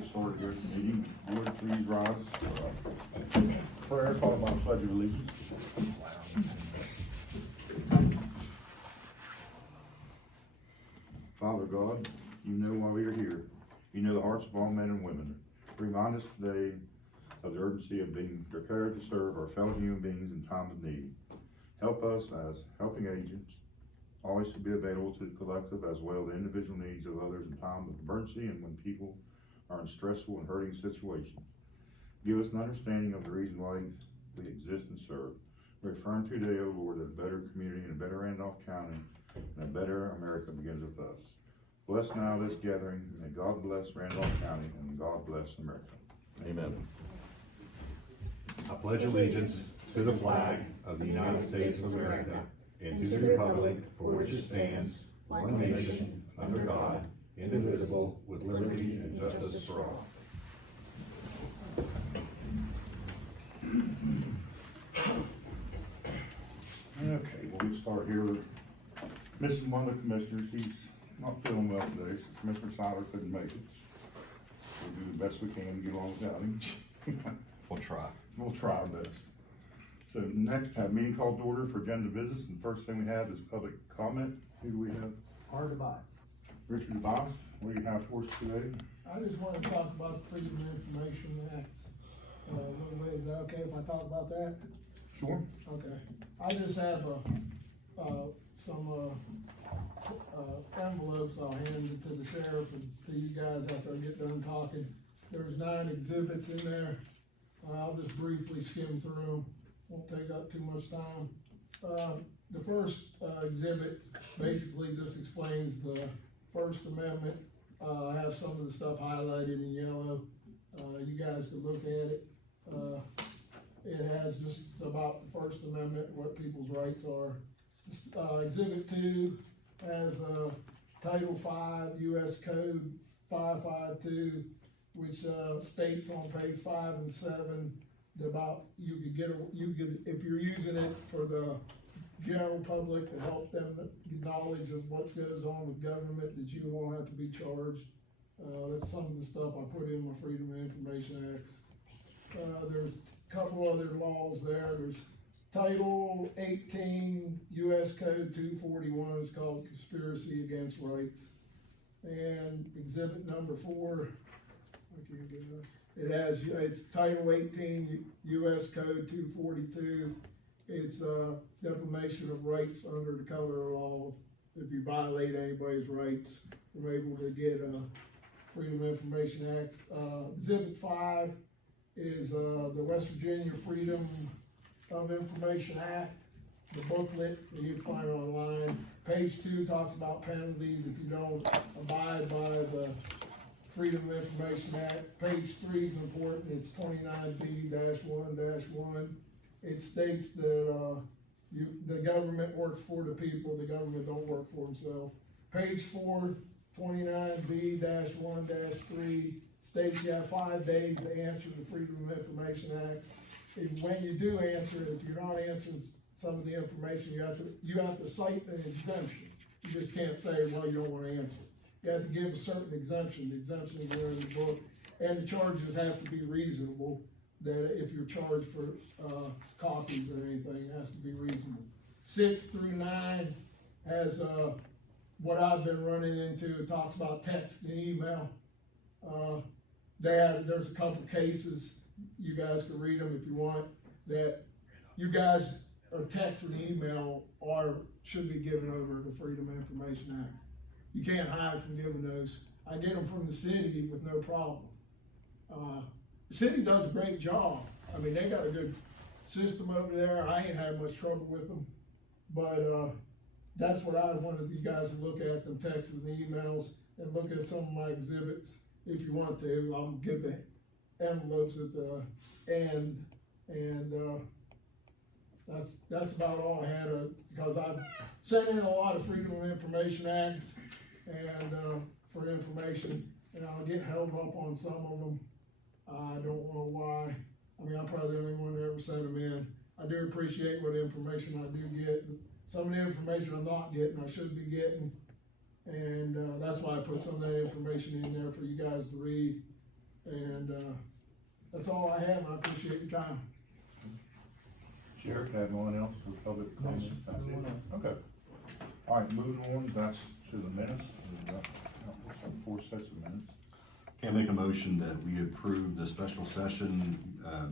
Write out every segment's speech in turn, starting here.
get started here at the meeting. Would you please rise? Prayer followed by pledge of allegiance. Father God, you know why we are here. You know the hearts of all men and women. Remind us today of the urgency of being prepared to serve our fellow human beings in time of need. Help us as helping agents always to be available to the collective as well as the individual needs of others in time of emergency and when people are in stressful and hurting situations. Give us an understanding of the reason why we exist and serve. We're referring to today, O Lord, that a better community and a better Randolph County and a better America begins with us. Bless now this gathering. May God bless Randolph County and God bless America. Amen. I pledge allegiance to the flag of the United States of America and to the republic for which it stands, one nation, under God, indivisible, with liberty and justice for all. Okay, we'll start here. Missing one of the commissioners. He's not feeling well today, so Commissioner Siler couldn't make it. We'll do the best we can to get along without him. We'll try. We'll try our best. So next, have meeting called to order for agenda business, and the first thing we have is public comment. Who do we have? Our device. Richard DeVos, what do you have for us today? I just want to talk about the Freedom of Information Act. A little bit, is that okay if I talk about that? Sure. Okay. I just have some envelopes I'll hand it to the sheriff and to you guys after I get done talking. There's 9 exhibits in there. I'll just briefly skim through them. Won't take up too much time. The first exhibit basically just explains the First Amendment. I have some of the stuff highlighted in yellow. You guys can look at it. It has just about the First Amendment, what people's rights are. Exhibit 2 has Title 5 U.S. Code 552, which states on page 5 and 7 about you could if you're using it for the general public to help them get knowledge of what goes on with government, that you won't have to be charged. That's some of the stuff I put in my Freedom of Information Act. There's a couple other laws there. There's Title 18 U.S. Code 241 is called Conspiracy Against Rights. And exhibit number 4, it's Title 18 U.S. Code 242. It's defamation of rights under the color of law. If you violate anybody's rights, we're able to get a Freedom of Information Act. Exhibit 5 is the West Virginia Freedom of Information Act, the booklet that you can find online. Page 2 talks about penalties if you don't abide by the Freedom of Information Act. Page 3 is important. It's 29B-1-1. It states that the government works for the people, the government don't work for themselves. Page 4, 29B-1-3 states you have 5 days to answer the Freedom of Information Act. And when you do answer it, if you're not answering some of the information, you have to cite an exemption. You just can't say, well, you don't want to answer. You have to give a certain exemption. The exemptions are in the book, and the charges have to be reasonable. That if you're charged for copies or anything, it has to be reasonable. 6 through 9 has what I've been running into. It talks about text and email. There's a couple cases. You guys can read them if you want. That you guys are text and email should be given over the Freedom of Information Act. You can't hide from giving those. I get them from the city with no problem. The city does a great job. I mean, they got a good system over there. I ain't had much trouble with them, but that's what I wanted you guys to look at, them texts and emails, and look at some of my exhibits if you want to. I'll give the envelopes at the end, and that's about all I had, because I've sent in a lot of Freedom of Information Acts and for information, and I'll get held up on some of them. I don't know why. I mean, I'm probably the only one that ever sent them in. I do appreciate what information I do get. Some of the information I'm not getting, I should be getting. And that's why I put some of that information in there for you guys to read. that's all I have, I appreciate your time. Sheriff, have no one else for public comments? That's it? Okay. All right, moving on, that's to the minutes. We've got 4 sets of minutes. Can I make a motion that we approve the special session,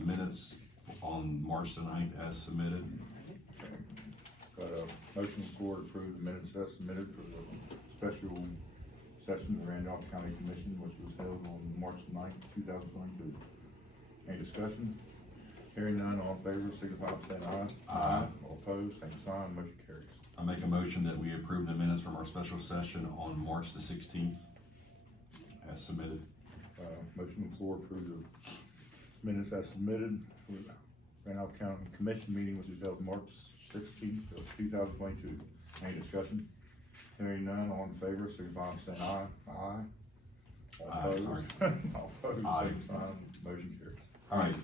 minutes on March the 9th as submitted? Got a motion for to approve the minutes as submitted for the special session of the Randolph County Commission, which was held on March 9th, 2022. Any discussion? Hearing none, all in favor, signify by saying aye. Aye. All opposed, same sign, motion carries. I make a motion that we approve the minutes from our special session on March the 16th as submitted. Motion on the floor, approve the minutes as submitted for the Randolph County Commission meeting, which was held March 16th of 2022. Any discussion? Hearing none, all in favor, signify by saying aye. Aye. All Aye, opposed? All opposed, Aye. same sign, motion carries. All right,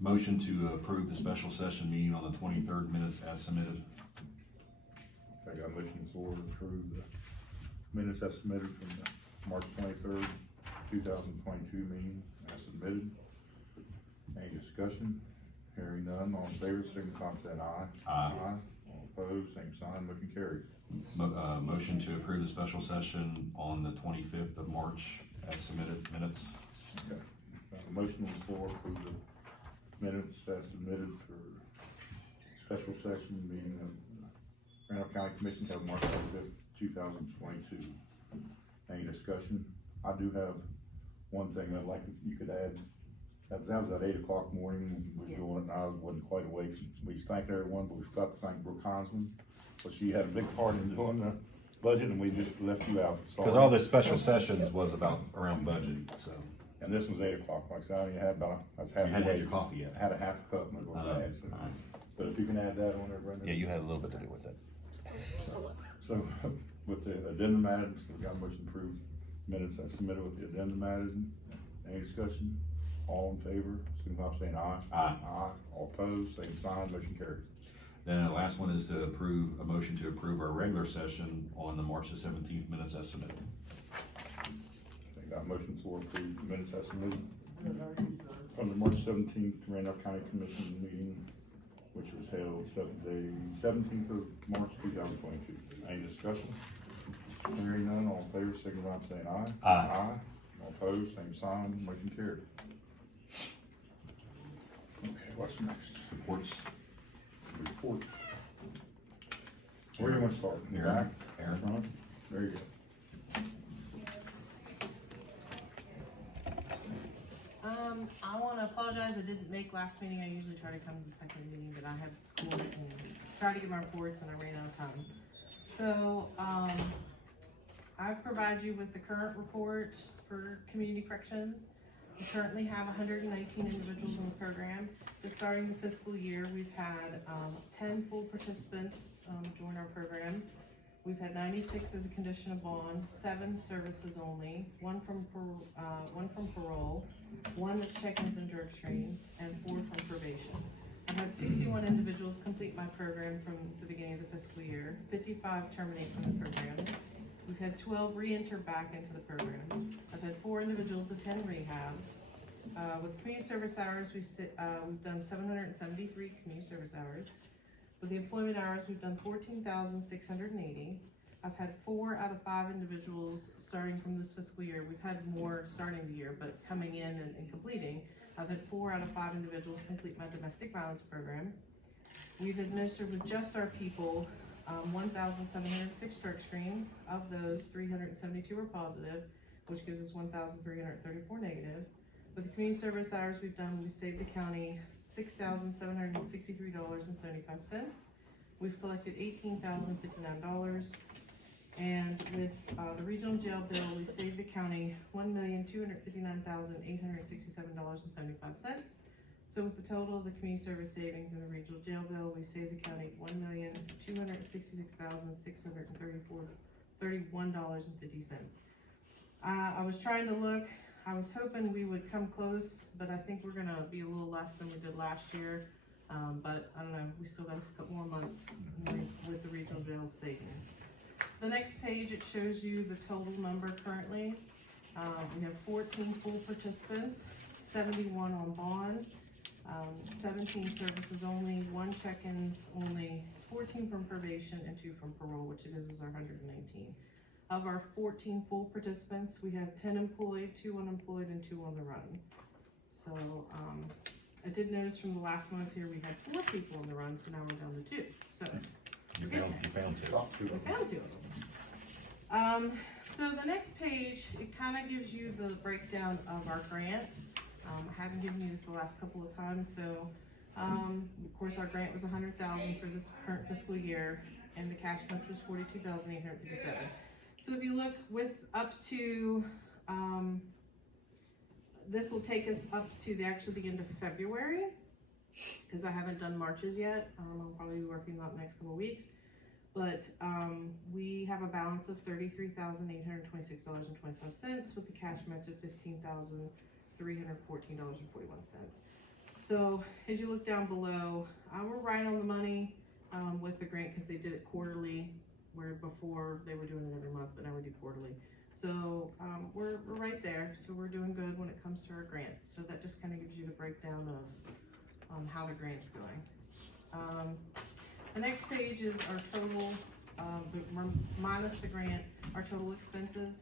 motion to approve the special session meeting on the 23rd minutes as submitted. I got a motion on the floor to approve the minutes as submitted from the March 23rd, 2022 meeting as submitted. Any discussion? Hearing none, all in favor, signify by saying aye. Aye. All opposed, same sign, motion carried. Motion to approve the special session on the 25th of March as submitted minutes. Okay. Motion on the floor for the minutes as submitted for special session meeting of Randolph County Commission held March 25th, 2022. Any discussion? I do have one thing I'd like you could add. That was at 8 o'clock morning, we were doing it, and I wasn't quite awake. We thanked everyone, but we forgot to thank Brooke Hansman. But she had a big part in doing the budget, and we just left you out. Sorry. Because all the special sessions was around budget, so. And this was 8 o'clock, like I said, I only had about, I was half You hadn't had awake. your coffee yet. I had a half cup, and I go bad, so. But if you can add that on there, Brenda. Yeah, you had a little bit to do with it. So, with the addendum added, so we got a motion approved minutes as submitted with the addendum added. Any discussion? All in favor, signify by saying aye. Aye. Aye. All opposed, same sign, motion carries. Then the last one is to approve, a motion to approve our regular session on the March the 17th minutes as submitted. Okay, got a motion for approved minutes as submitted from the March 17th Randolph County Commission meeting, which was held the 17th of March 2022. Any discussion? Hearing none, all in favor, signify by saying aye. Aye. All opposed, same sign, motion carried. Okay, what's next? Reports. Reports. Where do you want to start? In the Aaron. back? Aaron. Front? There you go. I want to apologize, I didn't make last meeting, I usually try to come to the second meeting, but I had court and tried to get my reports and I ran out of time. So, I've provided you with the current report for community corrections. We currently have 119 individuals in the program. Just starting the fiscal year, we've had 10 full participants join our program. We've had 96 as a condition of bond, 7 services only, one from parole, 1 that's check-ins and drug screens, and 4 from probation. I've had 61 individuals complete my program from the beginning of the fiscal year, 55 terminate from the program. We've had 12 re-enter back into the program. I've had 4 individuals attend rehab. With community service hours, we've done 773 community service hours. With the employment hours, we've done 14,680. I've had 4 out of 5 individuals starting from this fiscal year. We've had more starting the year, but coming in and completing, I've had 4 out of 5 individuals complete my domestic violence program. We've administered with just our people 1,706 drug screens. Of those, 372 are positive, which gives us 1,334 negative. With the community service hours we've done, we saved the county $6,763.75. We've collected $18,059. And with the regional jail bill, we saved the county $1,259,867.75. So with the total of the community service savings and the regional jail bill, we saved the county $1,266,634.31.50. I was trying to look. I was hoping we would come close, but I think we're gonna be a little less than we did last year. But I don't know, we still got a couple more months with the regional jail savings. The next page, it shows you the total number currently. We have 14 full participants, 71 on bond, 17 services only, 1 check-ins only, 14 from probation and 2 from parole, which it is our 119. Of our 14 full participants, we have 10 employed, 2 unemployed, and 2 on the run. So, I did notice from the last one I was here, we had 4 people on the run, so now we're down to 2. So, You found two. we found 2 of them. So the next page, it kind of gives you the breakdown of our grant. I haven't given you this the last couple of times, so, of course, our grant was $100,000 for this current fiscal year, and the cash bunch was $42,857. So if you look with up to, this will take us up to the end of February, because I haven't done March's yet. I'll probably be working on it the next couple of weeks. But we have a balance of $33,826.25 with the cash match of $15,314.41. So as you look down below, we're right on the money with the grant because they did it quarterly, where before they were doing it every month, but now we do quarterly. So we're right there. So we're doing good when it comes to our grant. So that just kind of gives you the breakdown of how the grant's going. The next page is our total, minus the grant, our total expenses.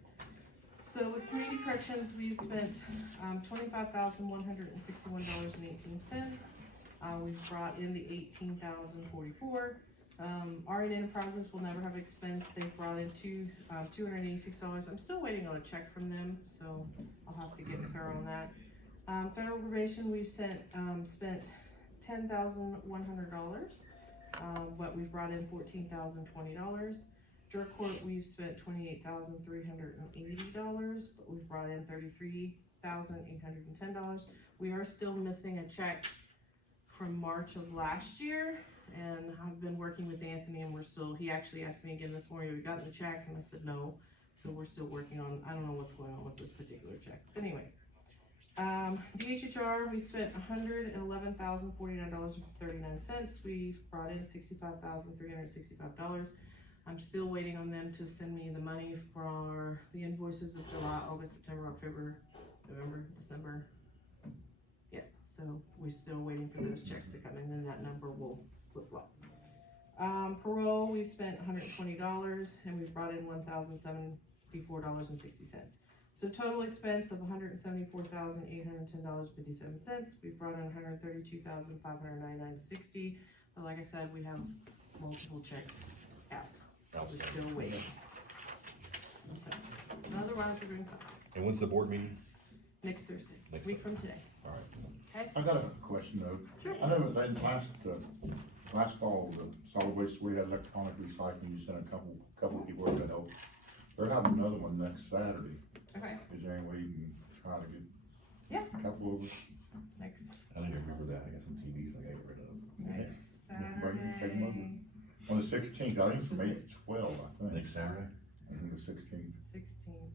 So with community corrections, we've spent $25,161.18. We've brought in the $18,044. RN Enterprises will never have expense. They've brought in $286. I'm still waiting on a check from them, so I'll have to get with her on that. Federal probation, we've spent $10,100. But we've brought in $14,020. Drug court, we've spent $28,380, but we've brought in $33,810. We are still missing a check from March of last year, and I've been working with Anthony, and he actually asked me again this morning, have you gotten the check? And I said no, so we're still working on, I don't know what's going on with this particular check. But anyways, DHHR, we spent $111,049.39. We've brought in $65,365. I'm still waiting on them to send me the money for the invoices of July, August, September, October, November, December. Yeah, so we're still waiting for those checks to come in, and then that number will flip-flop. Parole, we spent $120, and we've brought in $1,074.60. So total expense of $174,810.57. We've brought in $132,599.60. But like I said, we have multiple checks out. We're still waiting. Okay. Otherwise, we're doing fine. And when's the board meeting? Next Thursday, Next week from today. All right. Okay? I got a question though. Sure. I know that last fall, the solid waste, we had electronic recycling, you sent a couple of people to help. They're having another one next Saturday. Okay. Is there any way you can try to get Yeah. a couple of us? Next I don't even remember that. I got some TVs I gotta get rid of. next Bring them, take them over. Saturday, On the 16th, I think it's from 8 to 12, I think. Next Saturday? I think the 16th. 16th.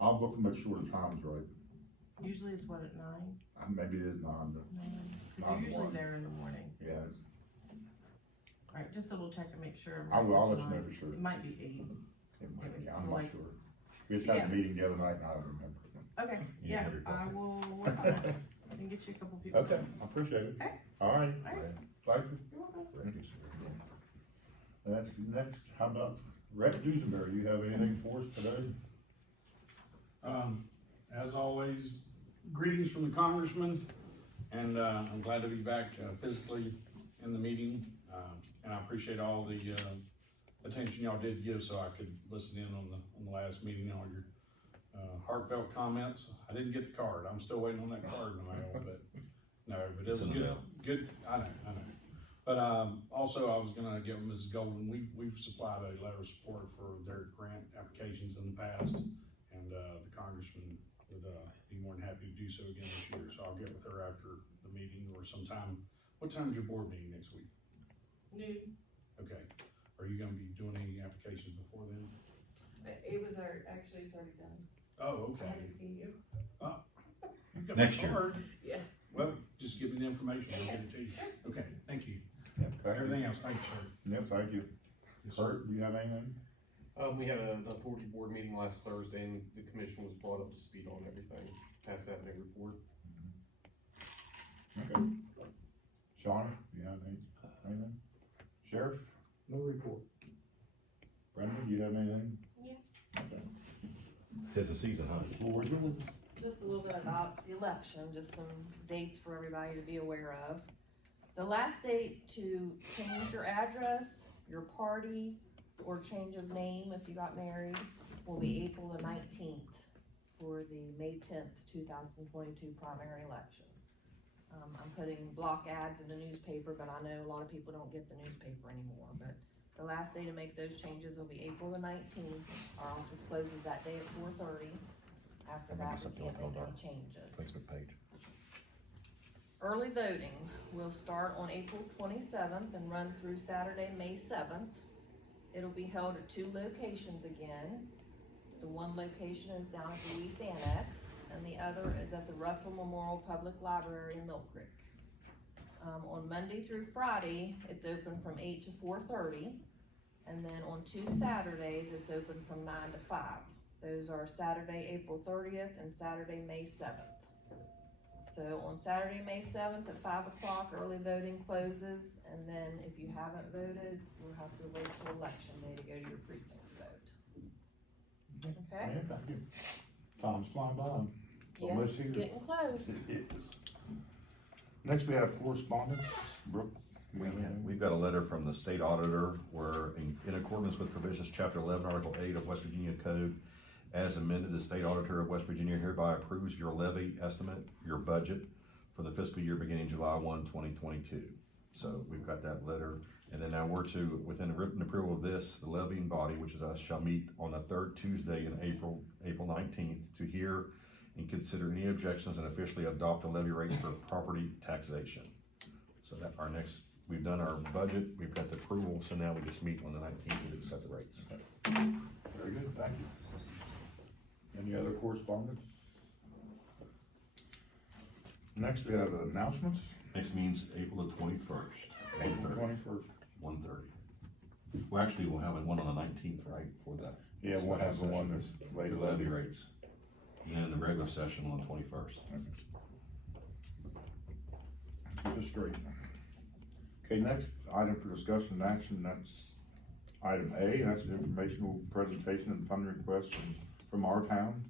I'll look and make sure the time's right. Usually it's what, at 9? Maybe it is 9, but 9? Because Not you're usually one. there in the morning. yeah, Alright, just double check and make sure. I'll let you It's know 9. for sure. It might be 8. It might be, It's I'm not like- sure. We just had Yeah. a meeting the other night and I don't remember. Okay, You yeah, have your I copy. will work on that. I can get you a couple people. Okay, I appreciate it. Okay. All right, Alright, thank you. you're welcome. That's next. How about Rex Dusenberry? You have anything for us today? As always, greetings from the congressman, and I'm glad to be back physically in the meeting, and I appreciate all the attention y'all did give so I could listen in on the last meeting, all your heartfelt comments. I didn't get the card. I'm still waiting on that card in the mail, but it was It's in the good. mail. Good. I know. But also, I was gonna give Mrs. Golden, we've supplied a letter of support for their grant applications in the past, and the congressman would be more than happy to do so again this year. So I'll get with her after the meeting or sometime. What time is your board meeting next week? Noon. Okay. Are you gonna be doing any applications before then? It was actually, it's already done. Oh, I okay. haven't seen you. You got Next my year. card. Yeah. Well, just give me the information. I'll get it to you. Okay, thank you. Thank you. Everything else, thank you, sir. Yep, thank you. Yes, sir. Kurt, do you have anything? We had an authority board meeting last Thursday and the commission was brought up to speed on everything, past that report. Okay. Sean, you have anything? Sheriff? No report. Brendan, do you have anything? Yeah. Okay. Tis the season, huh? Well, we're doing. Just a little bit about the election, just some dates for everybody to be aware of. The last date to change your address, your party, or change of name if you got married will be April the 19th for the May 10th, 2022 primary election. I'm putting block ads in the newspaper, but I know a lot of people don't get the newspaper anymore, but the last day to make those changes will be April the 19th. Our office closes that day at 4:30. After that, we can't make any changes. Facebook page. Early voting will start on April 27th and run through Saturday, May 7th. It'll be held at 2 locations again. The one location is down at the East Annex, and the other is at the Russell Memorial Public Library in Mill Creek. On Monday through Friday, it's open from 8 to 4:30, and then on 2 Saturdays, it's open from 9 to 5. Those are Saturday, April 30th and Saturday, May 7th. So on Saturday, May 7th at 5 o'clock, early voting closes, and then if you haven't voted, you'll have to wait till election day to go to your precinct to vote. Okay? Yeah, thank you. Time's flying by. It's Yes, almost it's here. getting close. It is. Next, we have correspondence. Brooke? you have anything? We've got a letter from the state auditor where in accordance with provisions chapter 11, article 8 of West Virginia Code, as amended, the state auditor of West Virginia hereby approves your levy estimate, your budget for the fiscal year beginning July 1, 2022. So we've got that letter. And then now we're to, within the written approval of this, the levying body, which is us, shall meet on the 3rd Tuesday in April 19th, to hear and consider any objections and officially adopt the levy rates for property taxation. So that our next, we've done our budget, we've got the approval, so now we just meet on the 19th to set the rates. Very good, thank you. Any other correspondence? Next, we have announcements. Next means April the 21st. April 21st. 1:30. Well, actually, we'll have one on the 19th, right, for the. Yeah, we'll have the one that's The later. levy rates. And then the regular session on the 21st. Keep it straight. Okay, next item for discussion and action, that's item A, that's the informational presentation and funding request from our town.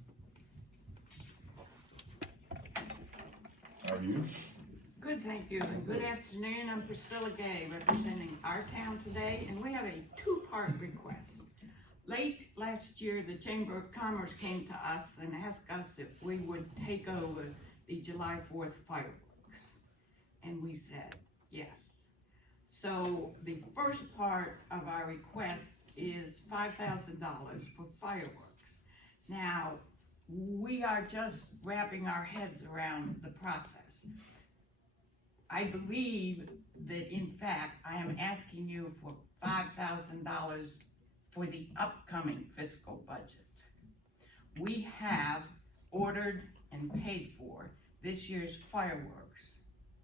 How are you? Good, thank you, and good afternoon. I'm Priscilla Gay, representing our town today, and we have a 2-part request. Late last year, the Chamber of Commerce came to us and asked us if we would take over the July 4th fireworks. And we said yes. So the first part of our request is $5,000 for fireworks. Now, we are just wrapping our heads around the process. I believe that in fact, I am asking you for $5,000 for the upcoming fiscal budget. We have ordered and paid for this year's fireworks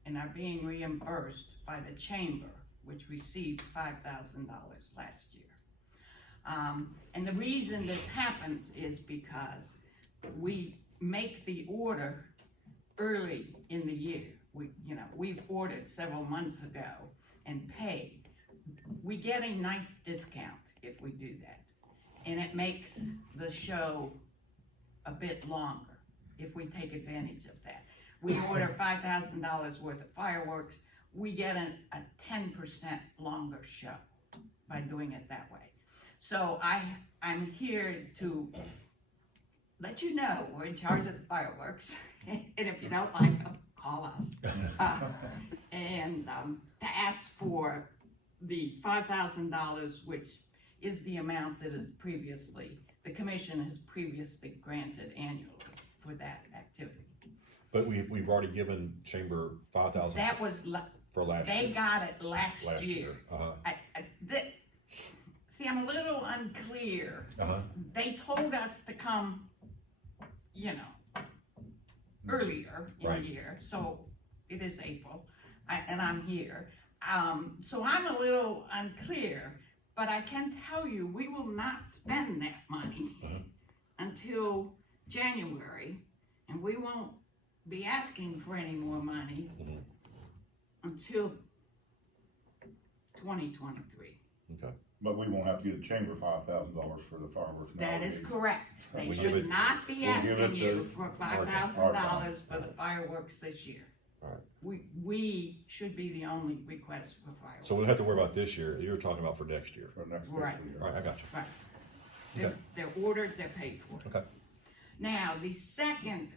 and are being reimbursed by the chamber, which received $5,000 last year. And the reason this happens is because we make the order early in the year. We've ordered several months ago and paid. We get a nice discount if we do that. And it makes the show a bit longer if we take advantage of that. We order $5,000 worth of fireworks, we get a 10% longer show by doing it that way. So I'm here to let you know we're in charge of the fireworks. And if you don't like them, call us. And to ask for the $5,000, which is the amount that is the commission has previously granted annually for that activity. But we've already given Chamber $5,000 That was, for last they year. got it last year. Uh-huh. See, I'm a little unclear. Uh-huh. They told us to come, earlier in Right. the year, so it is April, and I'm here. So I'm a little unclear, but I can tell you, we will not spend that money Uh-huh. until January, and we won't be asking for any more money Mhm. until 2023. Okay. But we won't have to give the chamber $5,000 for the fireworks. now, That we is need- correct. They We'll give should it- not be we'll give asking it you to for our $5,000 for the fireworks this year. Alright. We should be the only request for fireworks. So we don't have to worry about this year, you were talking about for next year. For next Right. fiscal year. Alright, I got you. Right. Okay. They're ordered, they're paid for. Okay. Now, the second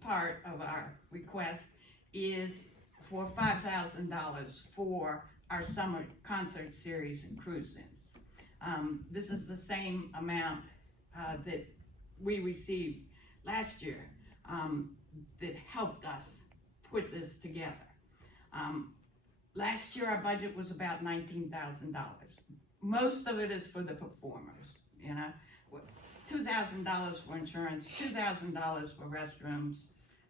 part of our request is for $5,000 for our summer concert series and cruise-ins. This is the same amount, that we received last year, that helped us put this together. Last year, our budget was about $19,000. Most of it is for the performers, you know? $2,000 for insurance, $2,000 for restrooms,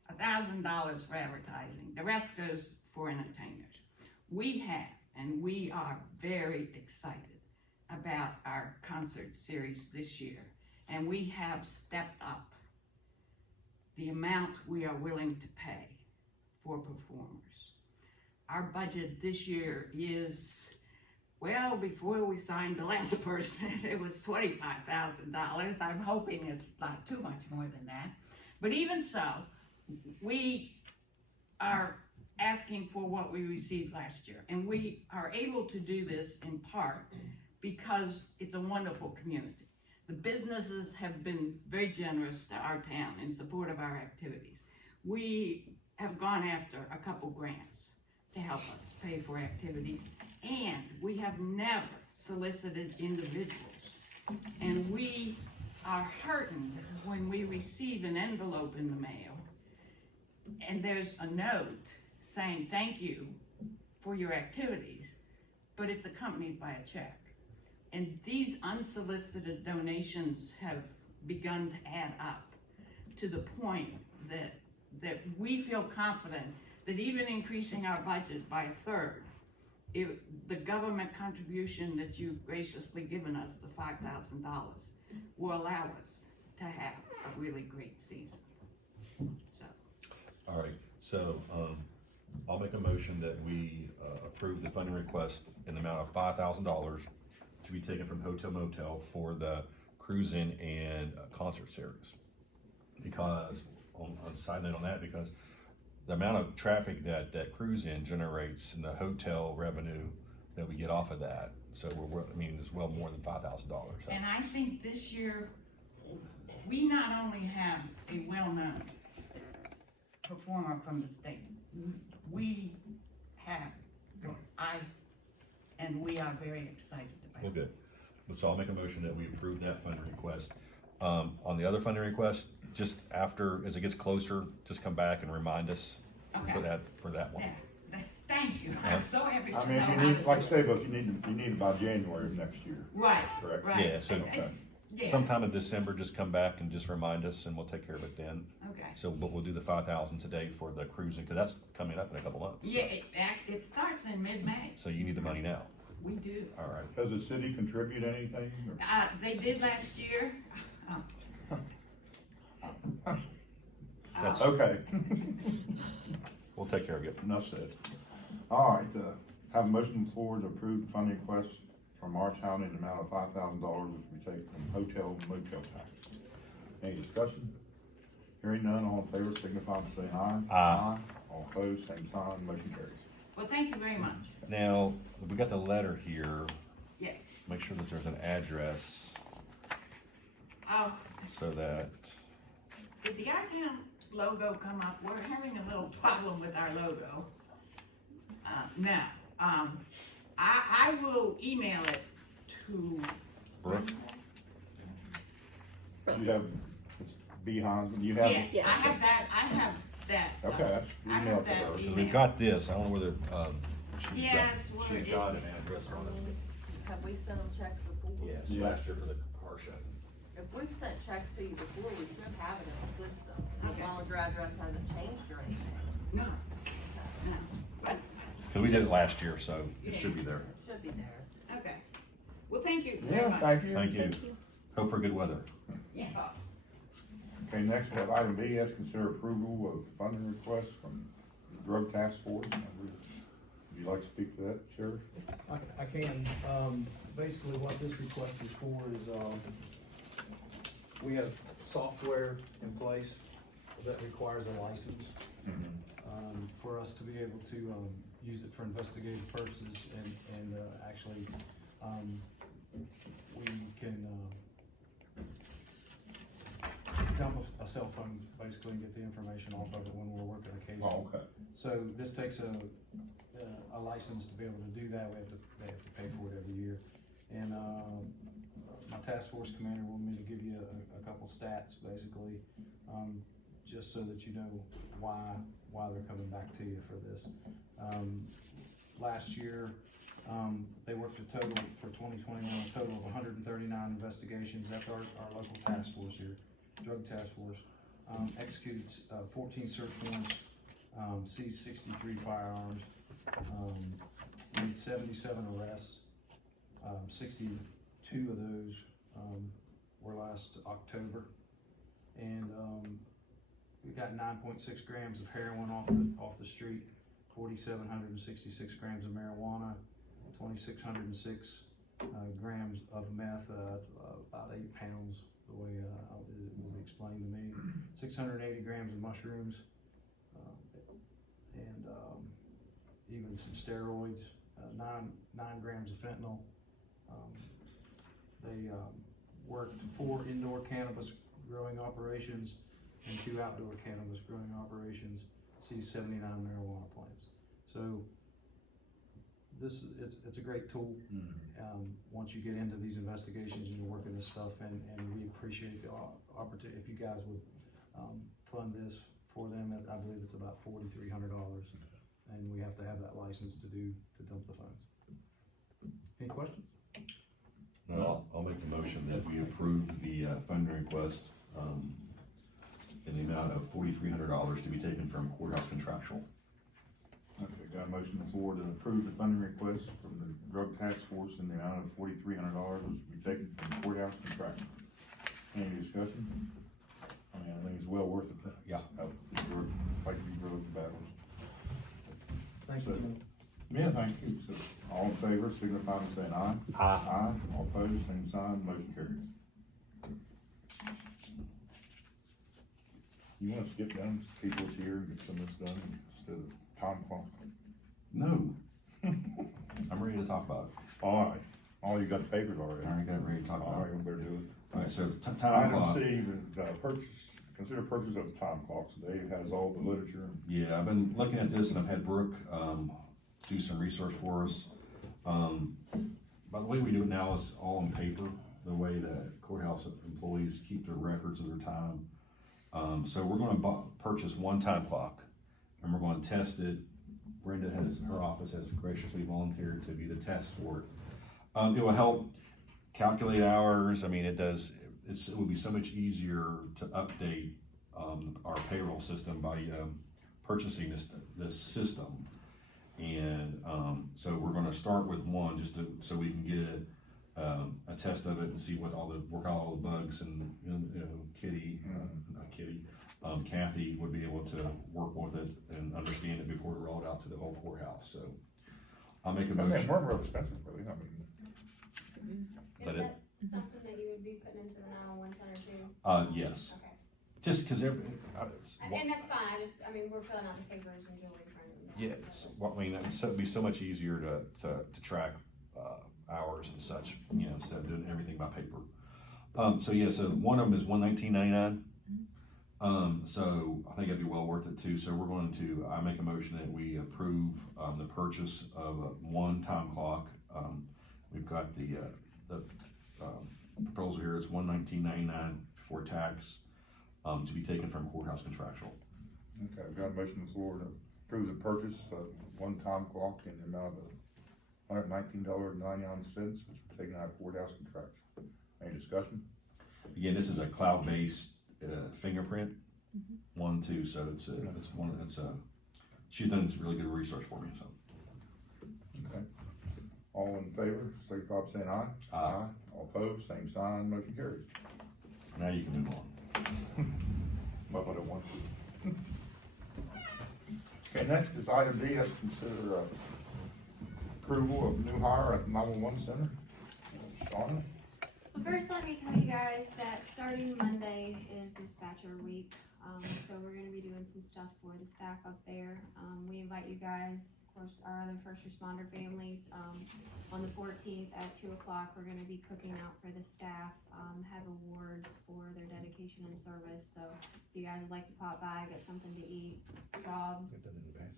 $1,000 for advertising. The rest goes for entertainers. We have, and we are very excited about our concert series this year. And we have stepped up the amount we are willing to pay for performers. Our budget this year is, well, before we signed the last person, it was $25,000. I'm hoping it's not too much more than that. But even so, we are asking for what we received last year. And we are able to do this in part because it's a wonderful community. The businesses have been very generous to our town in support of our activities. We have gone after a couple grants to help us pay for activities, and we have never solicited individuals. And we are heartened when we receive an envelope in the mail, and there's a note saying thank you for your activities, but it's accompanied by a check. And these unsolicited donations have begun to add up to the point that we feel confident that even increasing our budget by a third, the government contribution that you've graciously given us, the $5,000, will allow us to have a really great season. So, Alright, so, I'll make a motion that we, approve the funding request in the amount of $5,000 to be taken from Hotel Motel for the cruise-in and concert series. Because, on a side note on that, because the amount of traffic that cruise-in generates and the hotel revenue that we get off of that, so it's well more than $5,000. and I think this year, we not only have a well-known performer from the state, we have, and we are very excited about Well, it. good. So I'll make a motion that we approve that funding request. On the other funding request, just after, as it gets closer, just come back and remind us Okay. for that one. Yeah, thank you, I'm so happy to know. I mean, if you how need, to like I do say, it. but if you need it by January of next year, Right, correct? right. Yeah, so- Okay. Yeah, Sometime in December, just come back and just remind us and we'll take care of it then. okay. So, but we'll do the 5,000 today for the cruising, cause that's coming up in a couple months. Yeah, it starts in mid-May, So you need the money now. we do. Alright. Does the city contribute anything? or- They did last year. That's- Okay, We'll take care of it. enough said. All right, have a motion for to approve the funding request from our town in the amount of $5,000, which we take from hotel and motel tax. Any discussion? Hearing none, all in favor signify by saying aye. Aye. All opposed, same sign, motion carries. Well, thank you very much. Now, we got the letter here, Yes. make sure that there's an address Oh, so that, did the Our Town logo come up? We're having a little problem with our logo. Now, I will email it to. Brooke? You have beehives, you have. Yes, I have that. Okay, that's I have emailed to that her. 'cause email. we've got this, I don't know whether, Yes, well, she's it- got an address on it. Have we sent them checks before? Yes, Yeah. last year for the car show. If we've sent checks to you before, we should have it in the system, as Okay. long as your address hasn't changed or anything. No, no, but, Cause we did it last year, so it should be there. It should be there. okay. Well, thank you very Yeah, much. thank you. Thank you. Hope for good weather. Yeah. Okay, next we have item B, is consider approval of funding request from the Drug Task Force. Would you like to speak to that, Sheriff? I can, basically what this request is for is, we have software in place that requires a license, for us to be able to, use it for investigative purposes and actually, we can, dump a cell phone basically and get the information off of it when we're working a case. Oh, okay. So this takes a license to be able to do that. They have to pay for it every year. And, my task force commander wanted me to give you a couple stats, basically, just so that you know why they're coming back to you for this. Last year, they worked a total for 2021, a total of 139 investigations. That's our local task force here, drug task force. Executed 14 search warrants, seized 63 firearms, made 77 arrests. 62 of those were last October, and we got 9.6 grams of heroin off the street, 4,766 grams of marijuana, 2,606 grams of meth. That's about 8 pounds, the way it was explained to me. 680 grams of mushrooms, and even some steroids. 9 grams of fentanyl. They worked 4 indoor cannabis growing operations and 2 outdoor cannabis growing operations, seized 79 marijuana plants. So it's a great tool. Once you get into these investigations and you're working this stuff, and we appreciate the opportunity. If you guys would fund this for them, I believe it's about $4,300, and we have to have that license to dump the phones. Any questions? No, I'll make the motion that we approve the funding request in the amount of $4,300 to be taken from courthouse contractual. Okay, got a motion on the floor to approve the funding request from the Drug Task Force in the amount of $4,300, which will be taken from courthouse contract. Any discussion? I mean, I think it's well worth it. Yeah. Help fight these drug battles. Thank So, you. yeah, thank you. So, all in favor, signify by saying aye. Aye. All opposed, same sign, motion carries. You wanna skip down to people's here and get some of this done instead of time clock? No. I'm ready to talk about it. All right, you got the papers already. I already got it ready to talk All about right, it. we better do it. All right, so time Item clock. C is consider purchase of the time clock. So Dave has all the literature. Yeah, I've been looking at this and I've had Brooke, do some research for us. By the way we do it now is all on paper, the way that courthouse employees keep their records of their time. So we're gonna purchase one time clock and we're gonna test it. Brenda her office has graciously volunteered to be the test for it. It will help calculate hours. I mean, it would be so much easier to update, our payroll system by, purchasing this system. And, so we're gonna start with one just so we can get a test of it and see work out all the bugs, and, Kathy would be able to work with it and understand it before we roll it out to the whole courthouse, so. I'll make a They motion. weren't real expensive, really. I mean, But Is that something that you would be putting into the 911 center too? Yes, Okay. just cause And that's fine, I mean, we're filling out the papers and Julie printing them. yes, well, I mean, it'd be so much easier to track, hours and such, instead of doing everything by paper. So one of them is $119.99. So I think it'd be well worth it too. So I make a motion that we approve, the purchase of one time clock. We've got the proposal here, it's $119.99 before tax, to be taken from courthouse contractual. okay, I've got a motion on the floor to approve the purchase of one time clock in the amount of $119.99, which will be taken out of courthouse contractual. Any discussion? Again, this is a cloud-based fingerprint one too, so she's done some really good research for me, so. Okay. All in favor, signify by saying aye. Aye. All opposed, same sign, motion carries. Now you can move on. Well, if I don't want to. Okay, next is item D, let's consider, approval of new hire at the 911 center. Shauna? Well, first, let me tell you guys that starting Monday is dispatcher week. So we're gonna be doing some stuff for the staff up there. We invite you guys, of course, our other first responder families, on the 14th at 2 o'clock. We're gonna be cooking out for the staff, have awards for their dedication and service. So if you guys would like to pop by, get something to eat, Bob,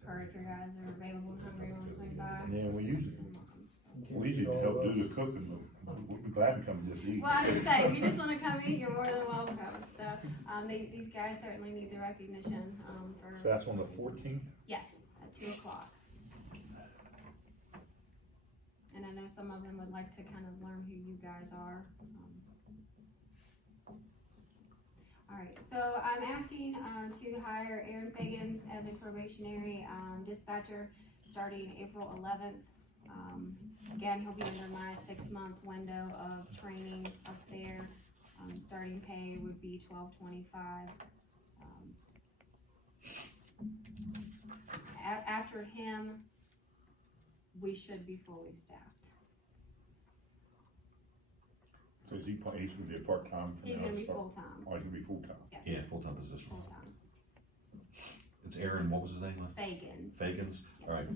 Kurt, if you guys are available and hungry, wanna swing by. Yeah, we usually help do the cooking, but we'd be glad to come and just eat. Well, I was gonna say, if you just wanna come eat, you're more than welcome. So, these guys certainly need the recognition, for. So that's on the 14th? Yes, at 2 o'clock. And I know some of them would like to kind of learn who you guys are. Alright, so I'm asking, to hire Aaron Fagans as a probationary, dispatcher starting April 11th. Again, he'll be under my 6-month window of training up there. Starting pay would be $12.25. After him, we should be fully staffed. So he's gonna be a part-time? He's gonna be full-time. Oh, he's gonna be full-time? Yes. Yeah, full-time position. Full-time. It's Aaron, what was his name? Fagans. Fagans? Yes. All right.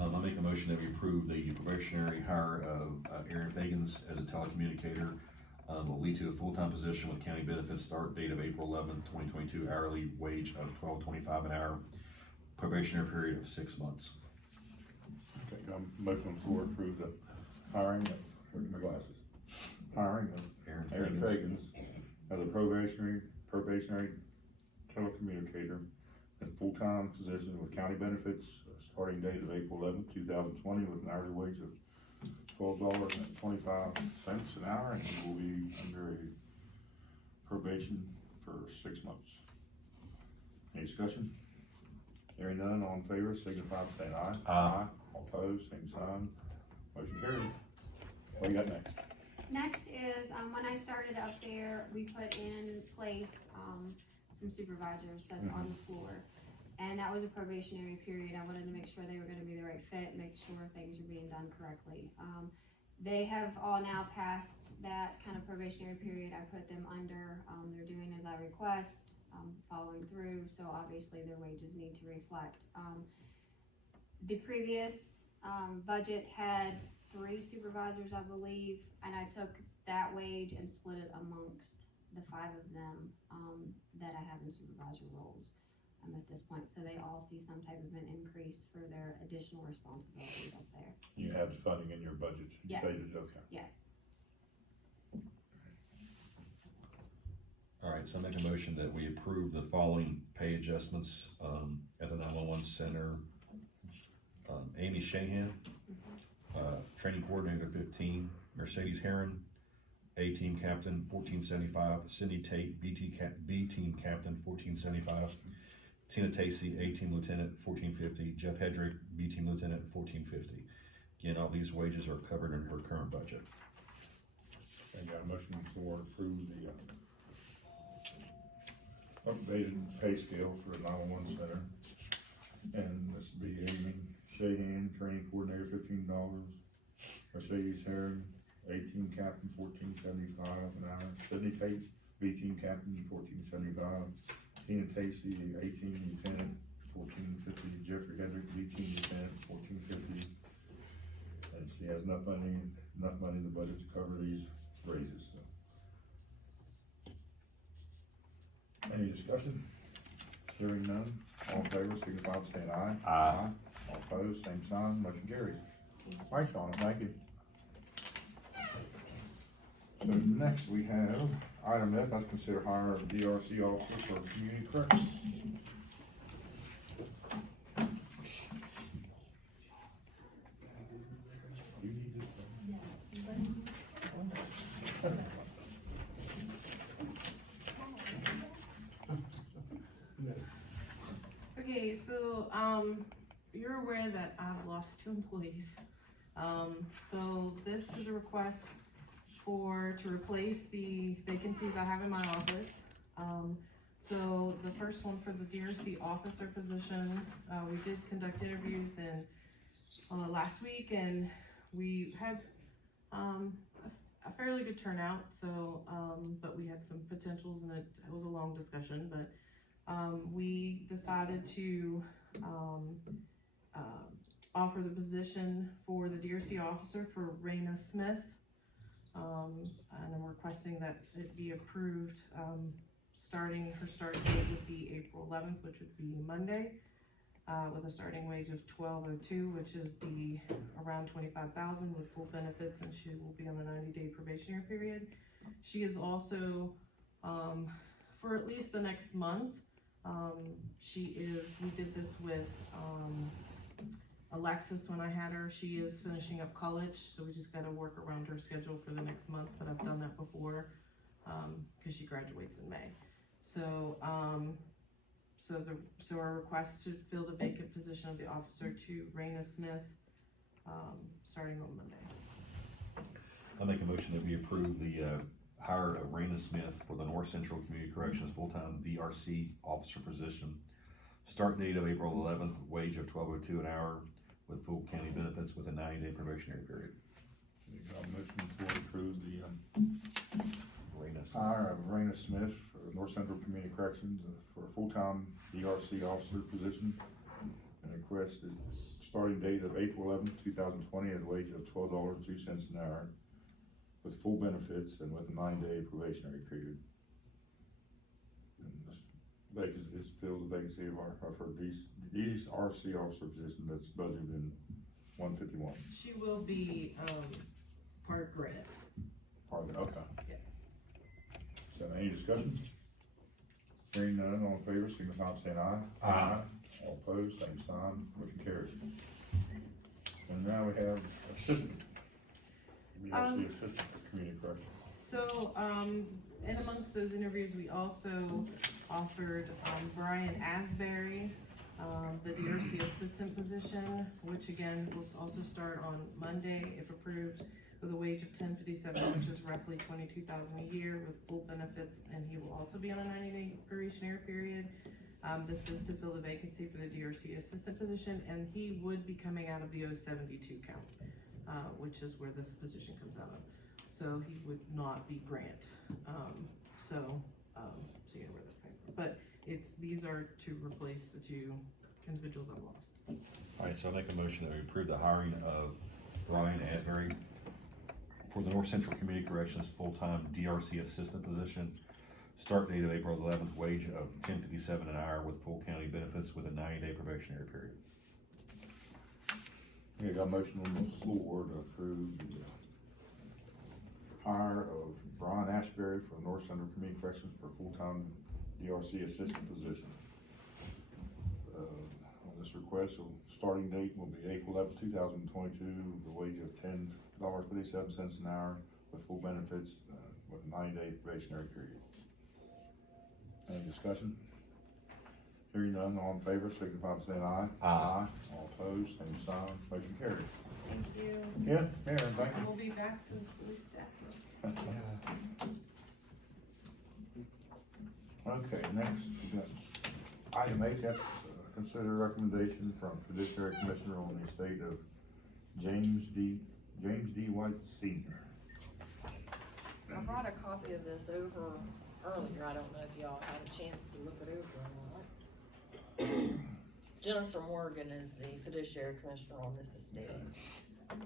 I make a motion that we approve the probationary hire of Aaron Fagans as a telecommunicator. Will lead to a full-time position with county benefits, start date of April 11th, 2022, hourly wage of $12.25 an hour, probationary period of 6 months. Okay, got a motion on the floor to approve the hiring, where's my glasses? Hiring of Aaron Fagans as a probationary telecommunicator at a full-time position with county benefits, starting date of April 11th, 2020, with an hourly wage of $12.25 an hour, and he will be under a probation for 6 months. Any discussion? Hearing none, all in favor, signify by saying aye. Aye. All opposed, same sign. Motion carried. What do you got next? Next is, when I started up there, we put in place, some supervisors that's on the floor. And that was a probationary period. I wanted to make sure they were gonna be the right fit, make sure things are being done correctly. They have all now passed that kind of probationary period. I put them under, they're doing as I request, following through, so obviously their wages need to reflect. The previous, budget had 3 supervisors, I believe, and I took that wage and split it amongst the 5 of them, that I have in supervisor roles. At this point, so they all see some type of an increase for their additional responsibilities up there. You have the funding in your budget? You Yes. stated, okay. Yes. All right, so I make a motion that we approve the following pay adjustments, at the 911 center. Amy Shahan, training coordinator 15, Mercedes Heron, A-team captain 1475, Cindy Tate, B-team captain 1475, Tina Tacey, A-team lieutenant 1450, Jeff Hedrick, B-team lieutenant 1450. Again, all these wages are covered in her current budget. Okay, got a motion on the floor to approve the, updated pay scale for the 911 center. And this will be Amy Shahan, training coordinator, $15. Mercedes Heron, A-team captain, $14.75 an hour. Sydney Tate, B-team captain, $14.75. Tina Tacey, A-team lieutenant, $14.50. Jeffrey Hedrick, B-team lieutenant, $14.50. And she has enough money in the budget to cover these raises, so. Any discussion? Hearing none, all in favor, signify by saying aye. Aye. All opposed, same sign, motion carries. All right, Shauna, thank you. So next we have item F, let's consider hire of DRC officer for community corrections. You need this one? Okay, so, you're aware that I've lost 2 employees. So this is a request to replace the vacancies I have in my office. So the first one for the DRC officer position, we did conduct interviews last week, and we had a fairly good turnout. So, but we had some potentials, and it was a long discussion. But we decided to offer the position for the DRC officer for Raina Smith, and I'm requesting that it be approved. Her start date would be April 11th, which would be Monday, with a starting wage of $12.02, which is around $25,000 with full benefits, and she will be on a 90-day probationary period. She is also, for at least the next month, we did this with Alexis when I had her. She is finishing up college, so we just gotta work around her schedule for the next month, but I've done that before, cause she graduates in May. So, so our request to fill the vacant position of the officer to Raina Smith, starting on Monday. I make a motion that we approve the hire of Raina Smith for the North Central Community Corrections full-time DRC officer position. Start date of April 11th, wage of $12.02 an hour with full county benefits with a 90-day probationary period. You got a motion to approve the Raina Smith. hire of Raina Smith for North Central Community Corrections for a full-time DRC officer position. And request is starting date of April 11th, 2020 at a wage of $12.02 an hour with full benefits and with a 9-day probationary period. And this vacancy is fill the vacancy of our DRC officer position that's budgeted in 151. She will be, part grant. Part of it, okay. Yeah. So any discussion? Hearing none, all in favor, signify by saying aye. Aye. All opposed, same sign, motion carries. And now we have assistant. DRC assistant community corrections. So, in amongst those interviews, we also offered, Brian Asbury, the DRC assistant position, which again will also start on Monday if approved, with a wage of $10.57, which is roughly $22,000 a year with full benefits, and he will also be on a 90-day probationary period. This is to fill the vacancy for the DRC assistant position, and he would be coming out of the 072 count, which is where this position comes out of. So he would not be grant. So you know where that's coming from. But these are to replace the two individuals I've lost. All right, so I make a motion that we approve the hiring of Brian Asbury for the North Central Community Corrections full-time DRC assistant position. Start date of April 11th, wage of $10.57 an hour with full county benefits with a 90-day probationary period. We got a motion on the floor to approve the hire of Brian Ashbury for North Central Community Corrections for a full-time DRC assistant position. On this request, the starting date will be April 11th, 2022, the wage of $10.57 an hour with full benefits with a 90-day probationary period. Any discussion? Hearing none, all in favor, signify by saying aye. Aye. All opposed, same sign, motion carried. Thank you. Yeah, Aaron, thank you. We'll be back to fully staffed. Okay, next, we got item H, consider recommendation from Fiduciary Commissioner on the estate of James D. White Senior. I brought a copy of this over earlier, I don't know if y'all had a chance to look it over or not. Jennifer Morgan is the fiduciary commissioner on this estate,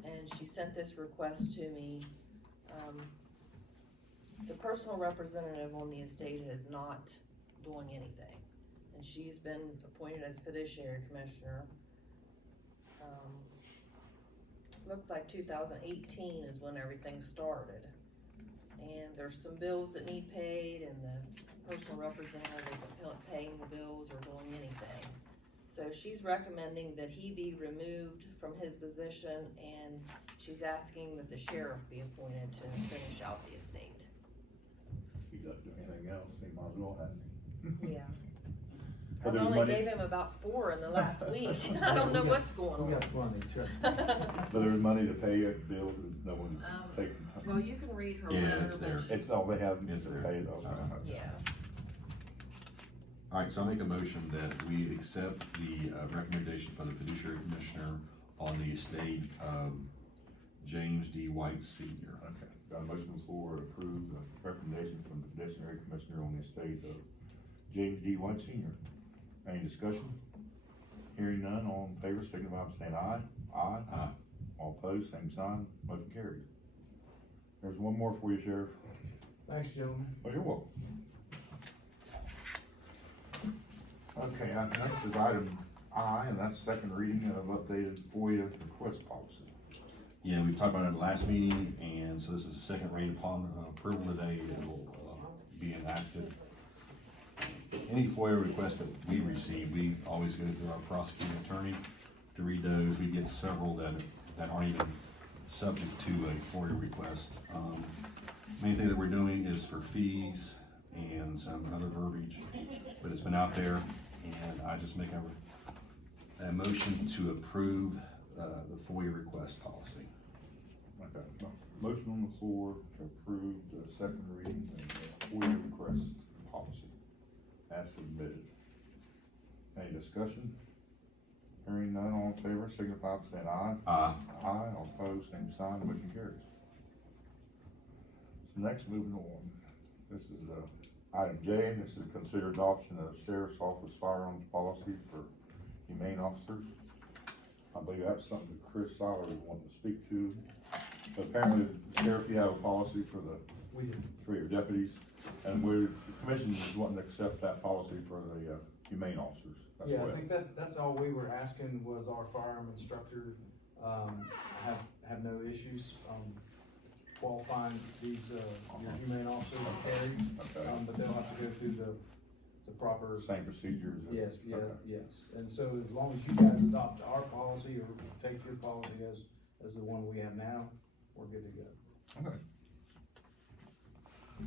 and she sent this request to me. The personal representative on the estate is not doing anything, and she's been appointed as fiduciary commissioner. Looks like 2018 is when everything started, and there's some bills that need paid, and the personal representative isn't paying the bills or doing anything. So she's recommending that he be removed from his position, and she's asking that the sheriff be appointed to finish out the estate. He doesn't do anything else, he might as well, hasn't he? Yeah. But I there's only money- gave him about 4 in the last week. I don't know what's going on. plenty, trust me. But there's money to pay it, bills, and no one taking. Well, you can read her Yeah, letter, it's there. but It's all they have It's to there. pay those. yeah. All right, so I make a motion that we accept the recommendation from the fiduciary commissioner on the estate of James D. White Senior. Okay, got a motion on the floor to approve the recommendation from the fiduciary commissioner on the estate of James D. White Senior. Any discussion? Hearing none, all in favor, signify by saying aye. Aye. Aye. All opposed, same sign, motion carried. There's one more for you, Sheriff. Thanks, gentlemen. Oh, you're welcome. Okay, next is item I, and that's second reading of updated FOIA request policy. Yeah, we talked about it at the last meeting, and so this is the second reading upon approval today. It will be enacted. Any FOIA requests that we receive, we always go through our prosecuting attorney to read those. We get several that aren't even subject to a FOIA request. Main thing that we're doing is for fees and some other verbiage, but it's been out there, and I just make a motion to approve the FOIA request policy. Okay, motion on the floor to approve the second reading of the FOIA request policy as submitted. Any discussion? Hearing none, all in favor, signify by saying aye. Aye. Aye, all opposed, same sign, motion carries. So next, moving on, this is, item J, and this is consider adoption of Sheriff's Office firearms policy for humane officers. I believe that's something that Chris Seiler would want to speak to. But apparently, Sheriff, you have a policy for your deputies, and the commission is wanting to accept that policy for the, humane officers. That's Yeah, what- I think that's all we were asking was our firearm instructor, have no issues, qualifying these, your humane officers to carry. Okay. But they'll have to go through the proper. Same procedures. Yes, yeah, Okay. yes, and so as long as you guys adopt our policy or take your policy as the one we have now, we're good to go. Okay.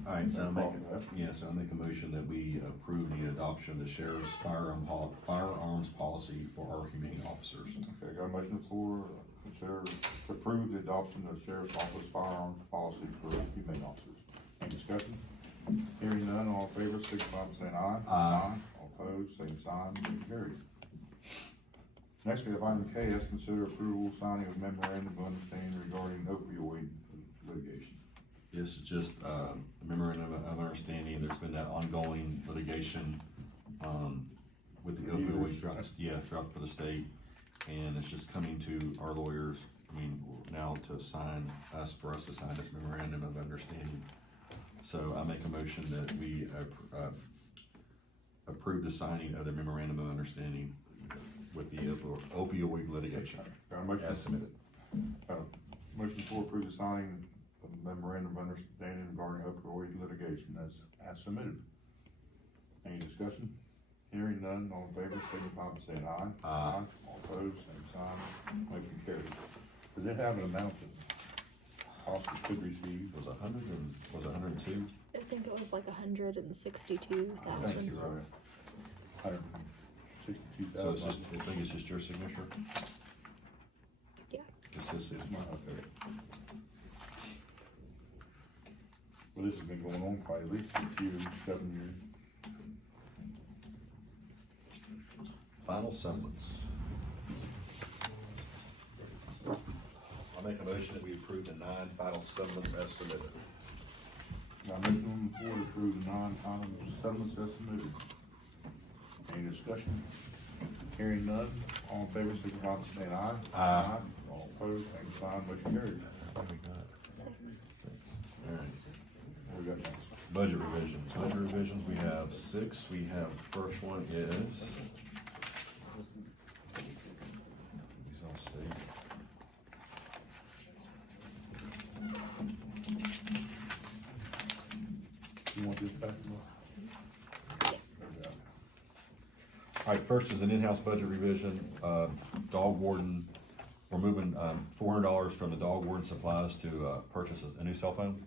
All right, so No problem with I make a motion that we approve the adoption of the sheriff's firearms policy for our humane officers. Okay, got a motion on the floor, consider to approve the adoption of the Sheriff's Office firearms policy for humane officers. Any discussion? Hearing none, all in favor, signify by saying aye. Aye. All opposed, same sign, motion carried. Next, we have item K, let's consider approval signing of memorandum of understanding regarding opioid litigation. This is just a memorandum of understanding. There's been that ongoing litigation with the opioid drugs, throughout for the state, and it's just coming to our lawyers, now to sign for us to sign this memorandum of understanding. So I make a motion that we approve the signing of the memorandum of understanding with the opioid litigation Got a motion? as submitted. Motion for approve the signing of memorandum of understanding regarding opioid litigation as submitted. Any discussion? Hearing none, all in favor, signify by saying aye. Aye. All opposed, same sign, motion carried. Does it have an amount that hospital could receive? Was 102? I think it was like 162,000. Thank you, Ryan. So it's $162,000. just, I think it's just your signature? Yeah. Just this signature. Okay. Well, this has been going on for at least 6 years, 7 years. Final settlements. I'll make a motion that we approve the 9 final settlements as submitted. Got a motion on the floor to approve the non-final settlements as submitted. Any discussion? Hearing none, all in favor, signify by saying aye. Aye. All opposed, same sign, motion carried. Alright, What we got next? budget revisions. Budget revisions, we have 6. We have, the first one is. These all state. You want this back? All right, first is an in-house budget revision, dog warden, we're moving, $400 from the dog warden supplies to, purchase a new cell phone.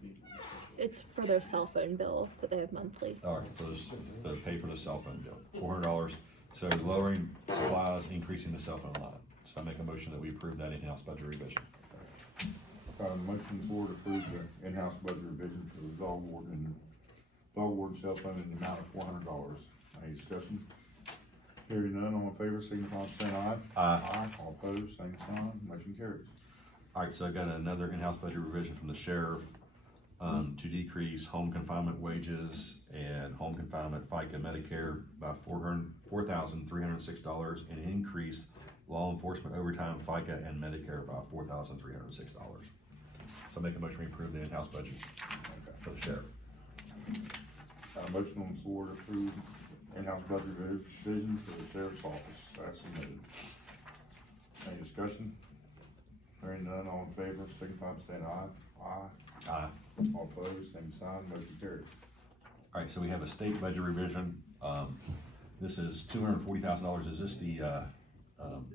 It's for their cell phone bill that they have monthly. All right, for this, to pay for the cell phone bill, $400. So lowering supplies, increasing the cell phone line. So I make a motion that we approve that in-house budget revision. Got a motion for to approve the in-house budget revision for the dog warden cell phone in the amount of $400. Any discussion? Hearing none, all in favor, signify by saying aye. Aye. All opposed, same sign, motion carries. Alright, so I got another in-house budget revision from the sheriff, to decrease home confinement wages and home confinement FICA Medicare by $4,306 and increase law enforcement overtime FICA and Medicare by $4,306. So make a motion to approve the in-house budget for the sheriff. Got a motion on the floor to approve in-house budget revision for the sheriff's office, as submitted. Any discussion? Hearing none, all in favor, signify by saying aye. Aye. Aye. All opposed, same sign, motion carries. Alright, so we have a state budget revision, this is $240,000, is this the,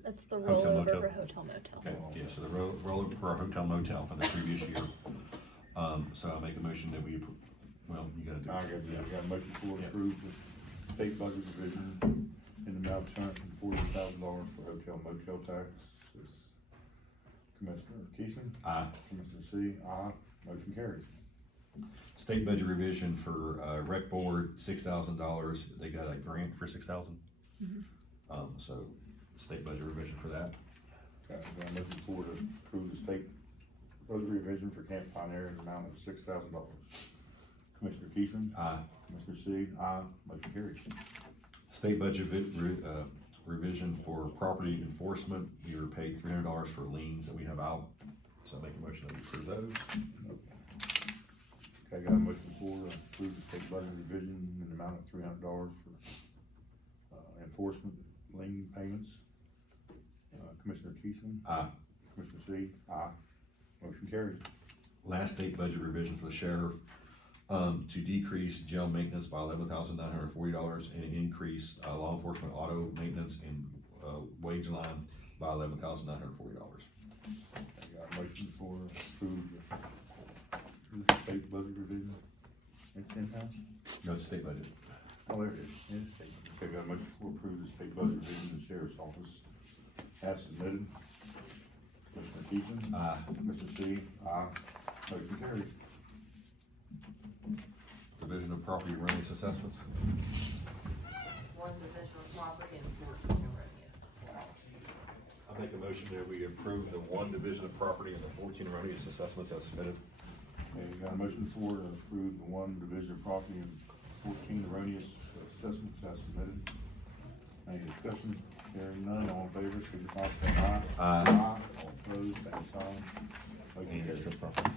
That's the Hotel rollover motel. for hotel motel. okay, yeah, so the rollover for our hotel motel from the previous year. So I'll make a motion that we, well, you gotta do it. I got a motion for Yeah. approve the state budget revision in the amount of $240,000 for hotel motel tax. Commissioner Keeson? Aye. Commissioner C? Aye. Motion carries. State budget revision for, rec board, $6,000, they got a grant for $6,000. So state budget revision for that. Got a motion for to approve the state budget revision for Camp Pioneer in the amount of $6,000. Commissioner Keeson? Aye. Commissioner C? Aye. Motion carries. State budget revision for property enforcement, we were paid $300 for liens that we have out, so I make a motion that we approve those. Okay, got a motion for to approve the state budget revision in the amount of $300 for, enforcement lien payments. Commissioner Keeson? Aye. Commissioner C? Aye. Motion carries. Last state budget revision for the sheriff, to decrease jail maintenance by $11,940 and increase, law enforcement auto maintenance and, wage line by $11,940. Okay, got a motion for approve the state budget revision. It's in-house? No, it's state budget. Oh, there it is. It's state. Okay, got a motion for approve the state budget revision in the sheriff's office as submitted. Commissioner Keeson? Aye. Commissioner C? Aye. Motion carries. Division of property erroneous assessments. One division of property and 14 erroneous. I make a motion that we approve the one division of property and the 14 erroneous assessments as submitted. Okay, got a motion for to approve the one division of property and 14 erroneous assessments as submitted. Any discussion? Hearing none, all in favor, signify by saying aye. Aye. All opposed, same sign. Motion Any carries. distressed properties?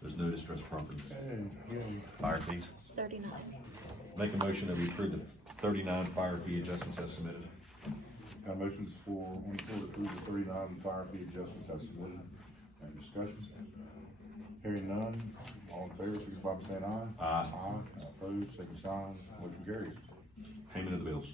There's no distressed properties. Okay, yay. Fire fees. 39. Make a motion that we approve the 39 fire fee adjustments as submitted. Got a motion for, on the floor to approve the 39 fire fee adjustments as submitted. Any discussion? Hearing none, all in favor, signify by saying aye. Aye. All opposed, same sign, motion carries. Payment of the bills.